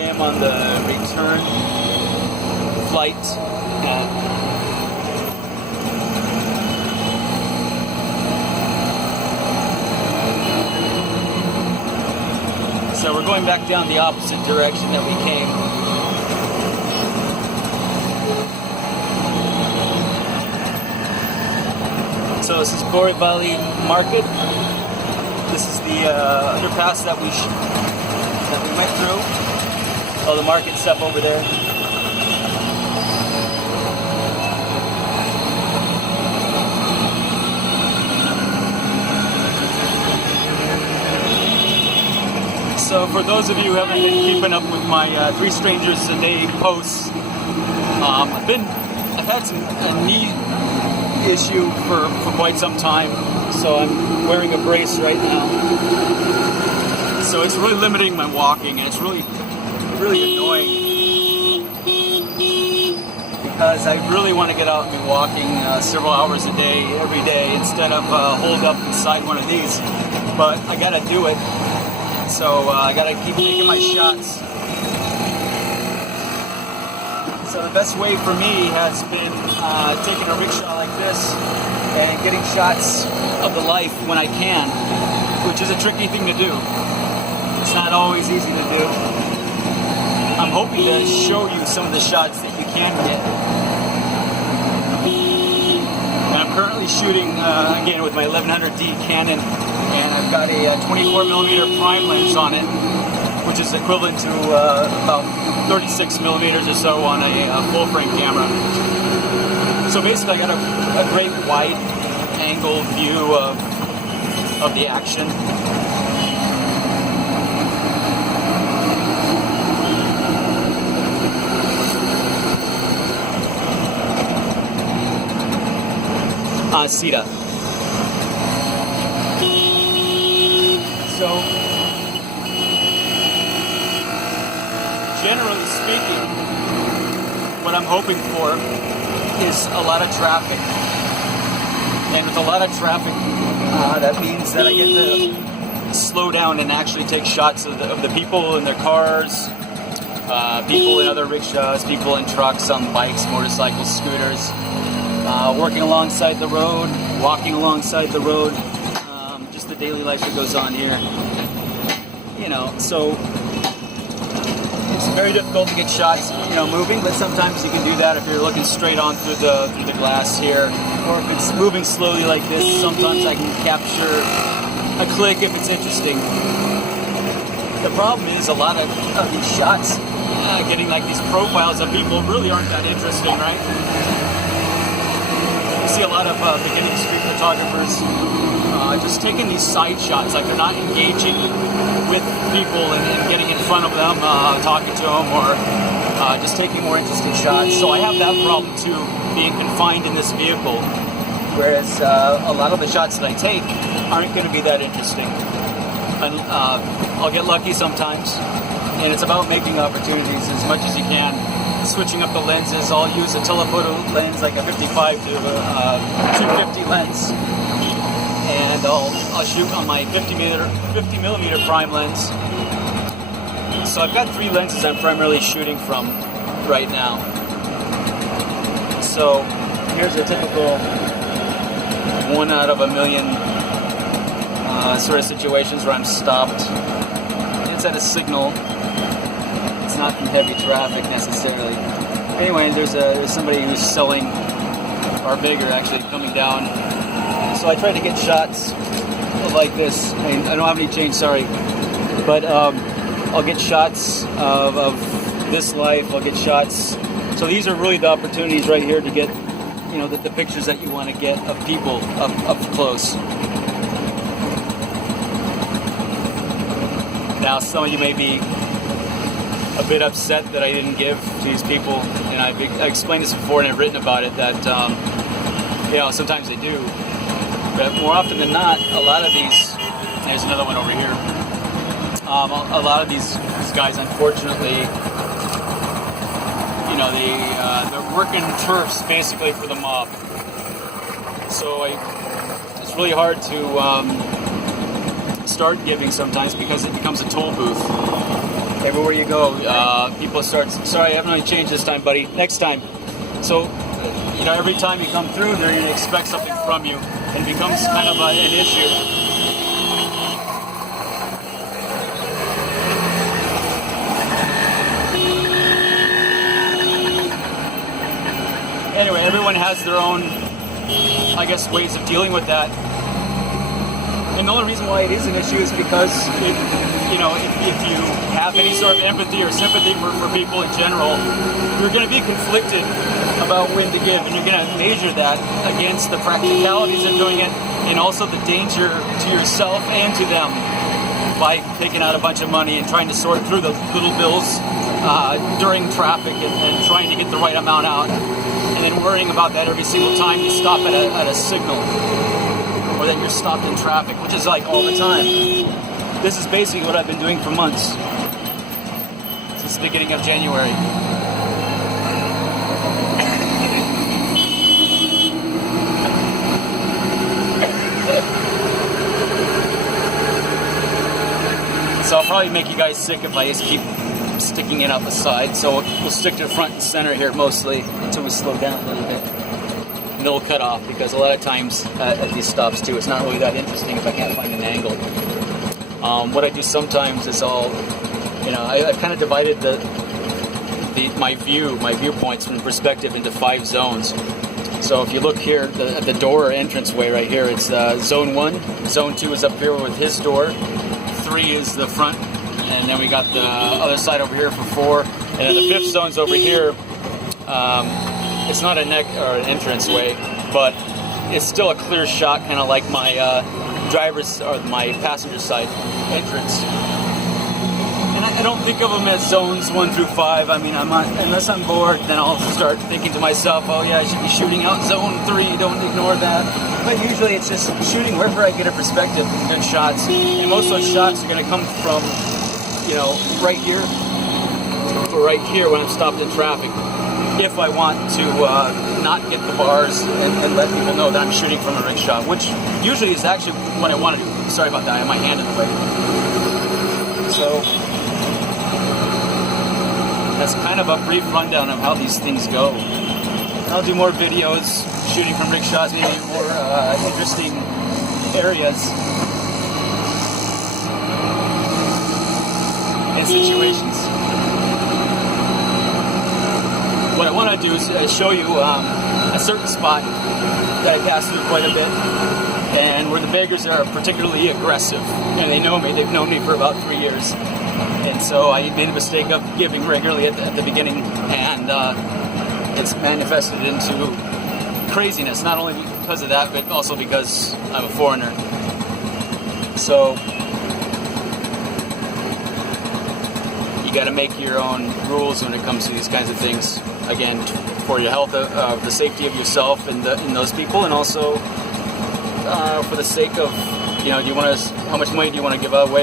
I am on the return flight. So we're going back down the opposite direction that we came. So this is Borivali Market. This is the underpass that we went through. Oh, the market stuff over there. So for those of you who haven't been keeping up with my Three Strangers a Day posts, I've had a knee issue for quite some time, so I'm wearing a brace right now. So it's really limiting my walking, and it's really annoying because I really want to get out and be walking several hours a day, every day, instead of holed up inside one of these. But I gotta do it, so I gotta keep taking my shots. So the best way for me has been taking a rickshaw like this and getting shots of the life when I can, which is a tricky thing to do. It's not always easy to do. I'm hoping to show you some of the shots that you can get. And I'm currently shooting, again, with my 1100D Canon, and I've got a 24mm prime lens on it, which is equivalent to about 36mm or so on a full-frame camera. So basically I got a great wide-angle view of the action. Sita. So, generally speaking, what I'm hoping for is a lot of traffic. And with a lot of traffic, that means that I get to slow down and actually take shots of the people in their cars, people in other rickshaws, people in trucks, on bikes, motorcycles, scooters, working alongside the road, walking alongside the road, just the daily life that goes on here. You know, so it's very difficult to get shots, moving, but sometimes you can do that if you're looking straight on through the glass here, or if it's moving slowly like this. Sometimes I can capture a click if it's interesting. The problem is a lot of these shots, getting like these profiles of people really aren't that interesting, right? You see a lot of beginning street photographers just taking these side shots, like they're not engaging with people and getting in front of them, talking to them, or just taking more interesting shots. So I have that problem too, being confined in this vehicle, whereas a lot of the shots that I take aren't going to be that interesting. And I'll get lucky sometimes, and it's about making opportunities as much as you can. Switching up the lenses, I'll use a telephoto lens, like a 55 to a 250 lens, and I'll shoot on my 50mm prime lens. So I've got 3 lenses I'm primarily shooting from right now. So here's a typical 1 out of a million sort of situations where I'm stopped. It's at a signal. It's not from heavy traffic necessarily. Anyway, there's somebody who's selling, or bigger actually, coming down. So I try to get shots like this. I don't have any change, sorry. But I'll get shots of this life. I'll get shots. So these are really the opportunities right here to get, the pictures that you want to get of people up close. Now, some of you may be a bit upset that I didn't give these people, and I explained this before and I've written about it, that sometimes they do, but more often than not, a lot of these, there's another one over here, a lot of these guys, unfortunately, they're working turfs basically for the mob. So it's really hard to start giving sometimes because it becomes a toll booth. Everywhere you go, people start, sorry, I haven't really changed this time, buddy. Next time. So, you know, every time you come through, they're going to expect something from you. And it becomes kind of an issue. Anyway, everyone has their own, I guess, ways of dealing with that. And the only reason why it is an issue is because, if you have any sort of empathy or sympathy for people in general, you're going to be conflicted about when to give, and you're going to measure that against the practicalities of doing it, and also the danger to yourself and to them by taking out a bunch of money and trying to sort through the little bills during traffic and trying to get the right amount out, and then worrying about that every single time you stop at a signal, or that you're stopped in traffic, which is like all the time. This is basically what I've been doing for months, since the beginning of January. So I'll probably make you guys sick if I just keep sticking it up the side. So we'll stick to the front and center here mostly until we slow down a little bit. And then we'll cut off, because a lot of times at these stops too, it's not really that interesting if I can't find an angle. What I do sometimes is I've kind of divided my viewpoints from perspective into 5 zones. So if you look here at the door or entranceway right here, it's zone 1. Zone 2 is up here with his door. 3 is the front, and then we got the other side over here for 4. And then the 5th zone's over here. It's not a neck or an entranceway, but it's still a clear shot, kind of like my driver's or my passenger side entrance. And I don't think of them as zones 1 through 5. I mean, unless I'm bored, then I'll start thinking to myself, oh yeah, I should be shooting out zone 3, don't ignore that. But usually it's just shooting wherever I get a perspective, good shots. And most of those shots are going to come from, right here or right here when I'm stopped in traffic. If I want to not get the bars and let people know that I'm shooting from a rickshaw, which usually is actually what I want to do. Sorry about that, I have my hand in the way. So that's kind of a brief rundown of how these things go. I'll do more videos shooting from rickshaws, maybe more interesting areas and situations. What I want to do is show you a certain spot that I pass through quite a bit, and where the beggars are particularly aggressive. And they know me, they've known me for about 3 years. And so I made the mistake of giving regularly at the beginning, and it's manifested into craziness, not only because of that, but also because I'm a foreigner. So you got to make your own rules when it comes to these kinds of things. Again, for your health, the safety of yourself and those people, and also for the sake of, how much money do you want to give away?